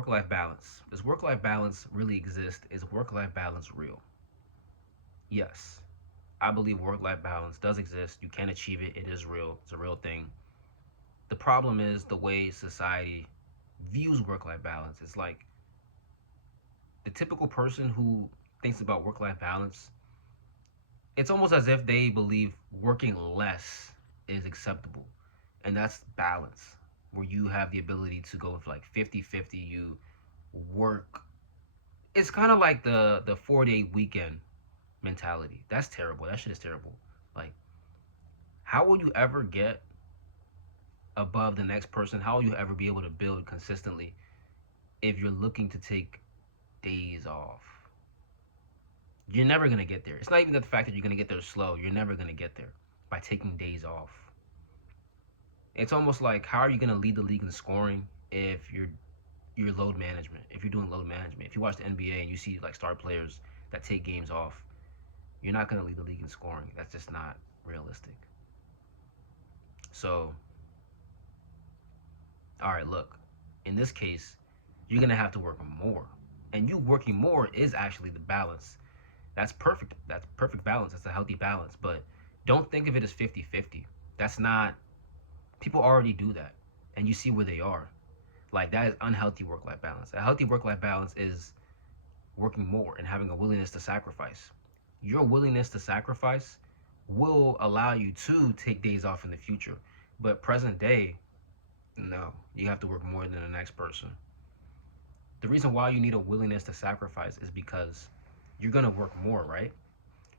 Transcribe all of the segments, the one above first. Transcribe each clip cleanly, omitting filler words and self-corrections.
work-life balance. Does work-life balance really exist? Is work-life balance real? Yes. I believe work-life balance does exist. You can achieve it. It is real. It's a real thing. The problem is the way society views work-life balance. It's like the typical person who thinks about work-life balance, it's almost as if they believe working less is acceptable. And that's balance, where you have the ability to go for like 50-50. You work. It's kind of like the 4-day weekend mentality. That's terrible. That shit is terrible. Like, how will you ever get above the next person? How will you ever be able to build consistently if you're looking to take days off? You're never gonna get there. It's not even the fact that you're gonna get there slow. You're never gonna get there by taking days off. It's almost like, how are you gonna lead the league in scoring if you're load management? If you're doing load management, if you watch the NBA and you see like star players that take games off, you're not gonna lead the league in scoring. That's just not realistic. So, all right, look, in this case, you're gonna have to work more, and you working more is actually the balance. That's perfect. That's perfect balance. That's a healthy balance. But don't think of it as 50-50. That's not, people already do that. And you see where they are. Like, that is unhealthy work life balance. A healthy work life balance is working more and having a willingness to sacrifice. Your willingness to sacrifice will allow you to take days off in the future. But present day, no, you have to work more than the next person. The reason why you need a willingness to sacrifice is because you're going to work more, right?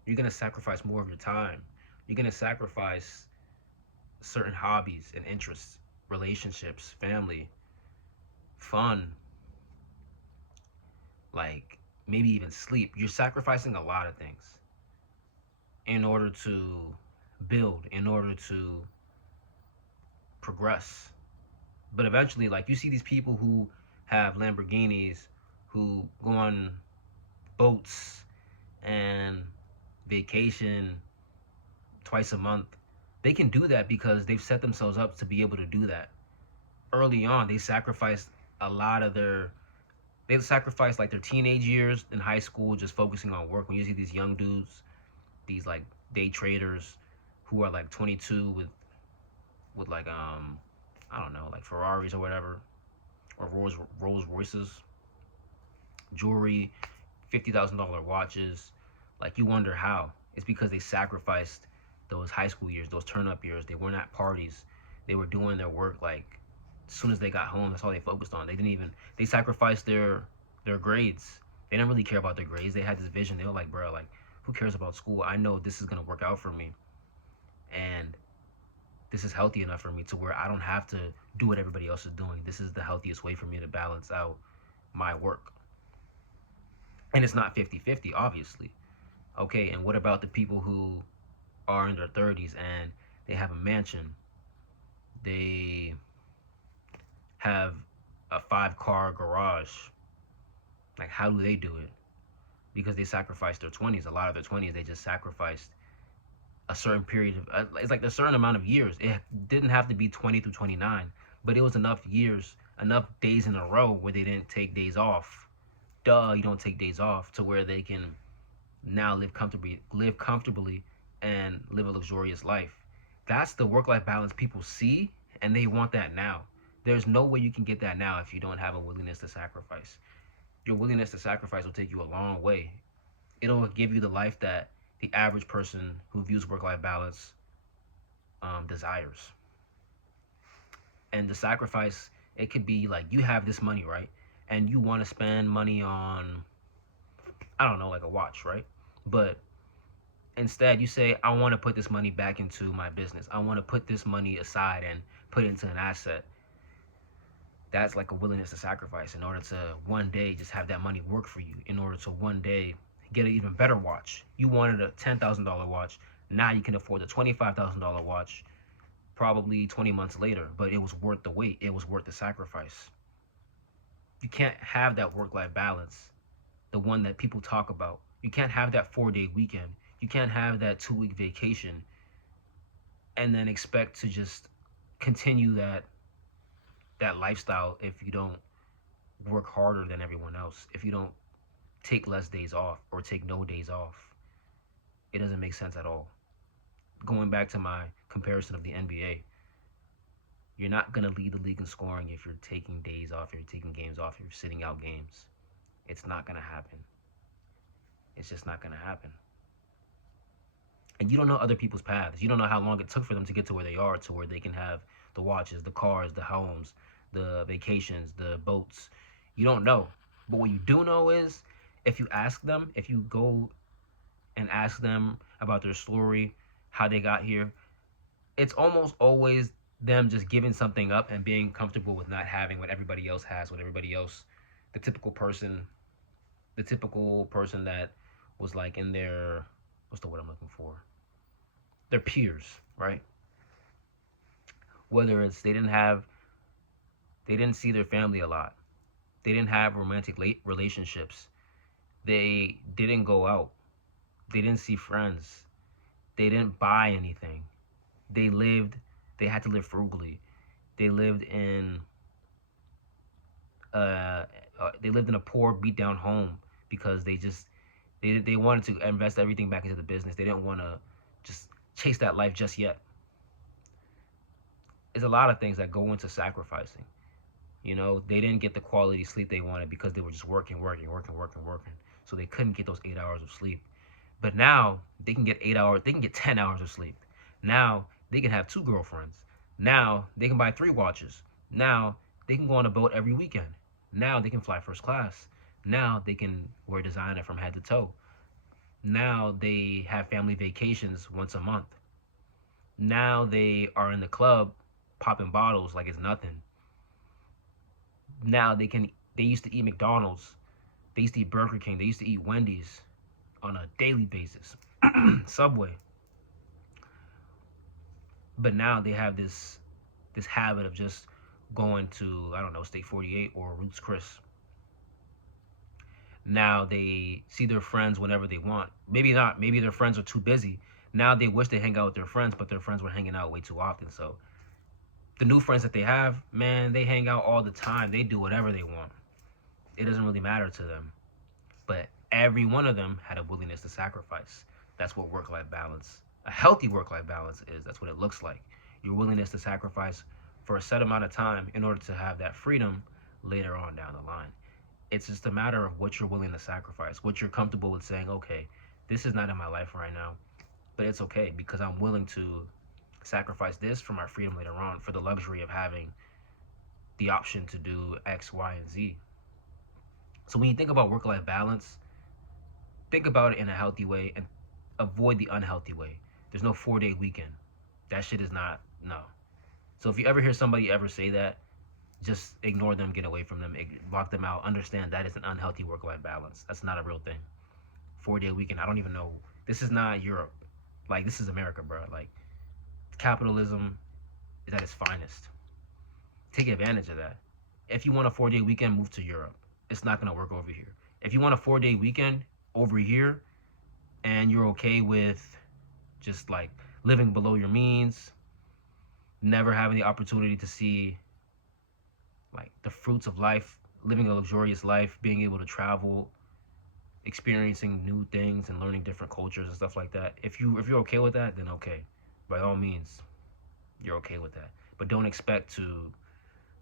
You're going to sacrifice more of your time. You're going to sacrifice certain hobbies and interests, relationships, family, fun, like maybe even sleep. You're sacrificing a lot of things in order to build, in order to progress. But eventually, like, you see these people who have Lamborghinis, who go on boats and vacation twice a month. They can do that because they've set themselves up to be able to do that. Early on, they sacrificed a lot of their, they sacrificed like their teenage years in high school just focusing on work. When you see these young dudes, these like day traders who are like 22 with like I don't know, like Ferraris or whatever, or Rolls Royces, jewelry, $50,000 watches. Like, you wonder how. It's because they sacrificed those high school years, those turn up years. They weren't at parties. They were doing their work. Like, as soon as they got home, that's all they focused on. They didn't even, they sacrificed their grades. They didn't really care about their grades. They had this vision. They were like, bro, like, who cares about school? I know this is gonna work out for me, and this is healthy enough for me to where I don't have to do what everybody else is doing. This is the healthiest way for me to balance out my work. And it's not 50-50, obviously. Okay, and what about the people who are in their 30s and they have a mansion? They have a 5-car garage. Like, how do they do it? Because they sacrificed their 20s. A lot of their 20s, they just sacrificed a certain period of, it's like a certain amount of years. It didn't have to be 20 through 29, but it was enough years, enough days in a row where they didn't take days off. Duh, you don't take days off, to where they can now live comfortably and live a luxurious life. That's the work-life balance people see, and they want that now. There's no way you can get that now if you don't have a willingness to sacrifice. Your willingness to sacrifice will take you a long way. It'll give you the life that the average person who views work-life balance desires. And the sacrifice, it could be like, you have this money, right? And you want to spend money on, I don't know, like a watch, right? But instead, you say, I want to put this money back into my business. I want to put this money aside and put it into an asset. That's like a willingness to sacrifice in order to one day just have that money work for you, in order to one day get an even better watch. You wanted a $10,000 watch. Now you can afford a $25,000 watch probably 20 months later, but it was worth the wait. It was worth the sacrifice. You can't have that work-life balance, the one that people talk about. You can't have that 4-day weekend. You can't have that 2-week vacation and then expect to just continue that lifestyle if you don't work harder than everyone else, if you don't take less days off or take no days off, it doesn't make sense at all. Going back to my comparison of the NBA, you're not going to lead the league in scoring if you're taking days off, if you're taking games off, if you're sitting out games. It's not going to happen. It's just not going to happen. And you don't know other people's paths. You don't know how long it took for them to get to where they are, to where they can have the watches, the cars, the homes, the vacations, the boats. You don't know. But what you do know is, if you ask them, if you go and ask them about their story, how they got here, it's almost always them just giving something up and being comfortable with not having what everybody else has, what everybody else, the typical person, that was like in their, what's the word I'm looking for? Their peers, right? Whether it's they didn't see their family a lot, they didn't have romantic relationships, they didn't go out, they didn't see friends, they didn't buy anything, they lived, they had to live frugally, they lived in uh, they lived in a poor, beat down home because they wanted to invest everything back into the business. They didn't want to just chase that life just yet. There's a lot of things that go into sacrificing. You know, they didn't get the quality sleep they wanted because they were just working. So they couldn't get those 8 hours of sleep. But now they can get 8 hours, they can get 10 hours of sleep. Now they can have two girlfriends. Now they can buy three watches. Now they can go on a boat every weekend. Now they can fly first class. Now they can wear designer from head to toe. Now they have family vacations once a month. Now they are in the club popping bottles like it's nothing. Now they used to eat McDonald's. They used to eat Burger King. They used to eat Wendy's on a daily basis. Subway. But now they have this habit of just going to, I don't know, Steak 48 or Roots Chris. Now they see their friends whenever they want. Maybe not. Maybe their friends are too busy. Now they wish they hang out with their friends, but their friends were hanging out way too often. So the new friends that they have, man, they hang out all the time. They do whatever they want. It doesn't really matter to them. But every one of them had a willingness to sacrifice. That's what work-life balance, a healthy work-life balance is. That's what it looks like. Your willingness to sacrifice for a set amount of time in order to have that freedom later on down the line. It's just a matter of what you're willing to sacrifice, what you're comfortable with saying, okay, this is not in my life right now, but it's okay because I'm willing to sacrifice this for my freedom later on, for the luxury of having the option to do X, Y, and Z. So when you think about work-life balance, think about it in a healthy way and avoid the unhealthy way. There's no 4-day weekend. That shit is not, no. So if you ever hear somebody ever say that, just ignore them, get away from them, block them out. Understand that is an unhealthy work-life balance. That's not a real thing. 4-day weekend, I don't even know. This is not Europe. Like, this is America, bro. Like, capitalism is at its finest. Take advantage of that. If you want a 4-day weekend, move to Europe. It's not going to work over here. If you want a 4-day weekend over here and you're okay with just like living below your means, never having the opportunity to see like the fruits of life, living a luxurious life, being able to travel, experiencing new things and learning different cultures and stuff like that. If you're okay with that, then okay. By all means, you're okay with that. But don't expect to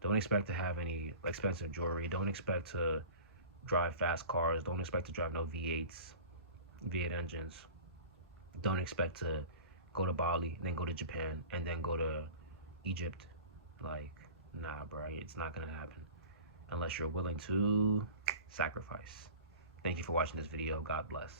have any expensive jewelry. Don't expect to drive fast cars. Don't expect to drive no V8s, V8 engines. Don't expect to go to Bali, then go to Japan, and then go to Egypt. Like, nah, bro, it's not gonna happen unless you're willing to sacrifice. Thank you for watching this video. God bless.